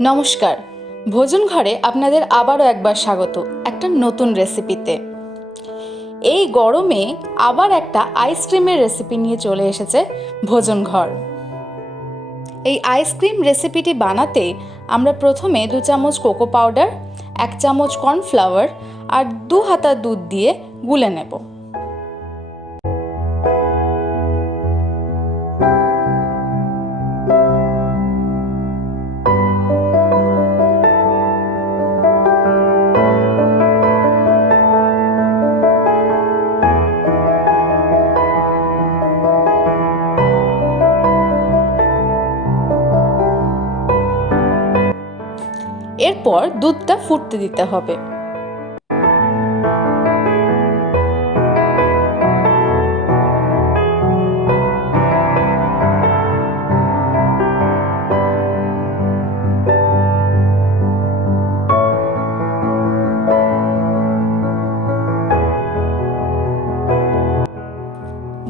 নমস্কার, ভোজন ঘরে আপনাদের আবারও একবার স্বাগত একটা নতুন রেসিপিতে। এই গরমে আবার একটা আইসক্রিমের রেসিপি নিয়ে চলে এসেছে ভোজন ঘর। এই আইসক্রিম রেসিপিটি বানাতে আমরা প্রথমে 2 চামচ কোকো পাউডার, 1 চামচ কর্নফ্লাওয়ার আর 2 হাতা দুধ দিয়ে গুলে নেব। এরপর দুধটা ফুটতে দিতে হবে।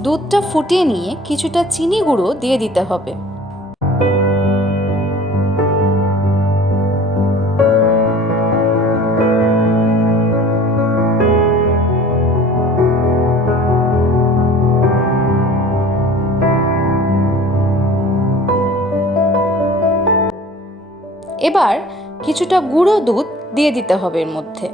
দুধটা ফুটিয়ে নিয়ে কিছুটা চিনি গুঁড়ো দিয়ে দিতে হবে। এবার কিছুটা গুঁড়ো দুধ দিয়ে দিতে হবে এর মধ্যে।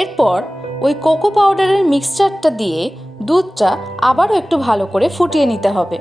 এরপর ওই কোকো পাউডারের মিক্সচারটা দিয়ে দুধটা আবারও একটু ভালো করে ফুটিয়ে নিতে হবে।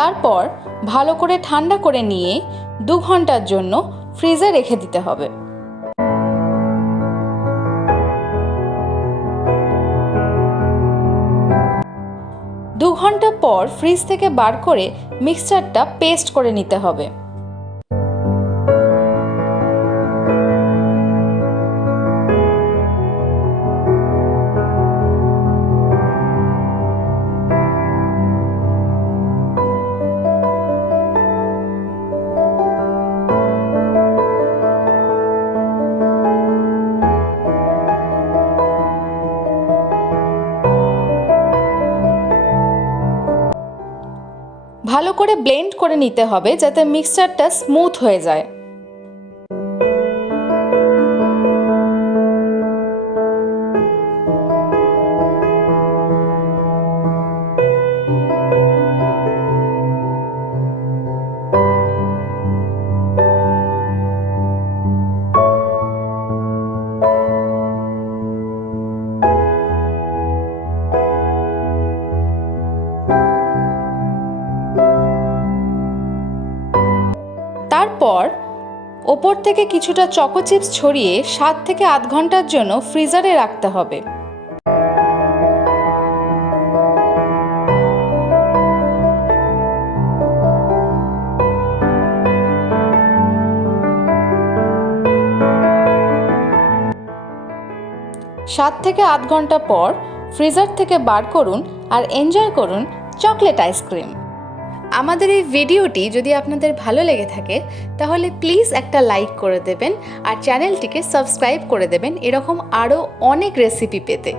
তারপর ভালো করে ঠান্ডা করে নিয়ে 2 ঘন্টার জন্য ফ্রিজে রেখে দিতে হবে। দু ঘন্টা পর ফ্রিজ থেকে বার করে মিক্সচারটা পেস্ট করে নিতে হবে। ভালো করে ব্লেন্ড করে নিতে হবে যাতে মিক্সচারটা স্মুথ হয়ে যায়। তারপর ওপর থেকে কিছুটা চকো চিপস ছড়িয়ে 7 থেকে 8 ঘন্টার জন্য ফ্রিজারে রাখতে হবে। সাত থেকে 8 ঘন্টা পর ফ্রিজার থেকে বার করুন আর এনজয় করুন চকলেট আইসক্রিম। আমাদের এই ভিডিওটি যদি আপনাদের ভালো লেগে থাকে তাহলে প্লিজ একটা লাইক করে দেবেন আর চ্যানেলটিকে সাবস্ক্রাইব করে দেবেন এরকম আরও অনেক রেসিপি পেতে।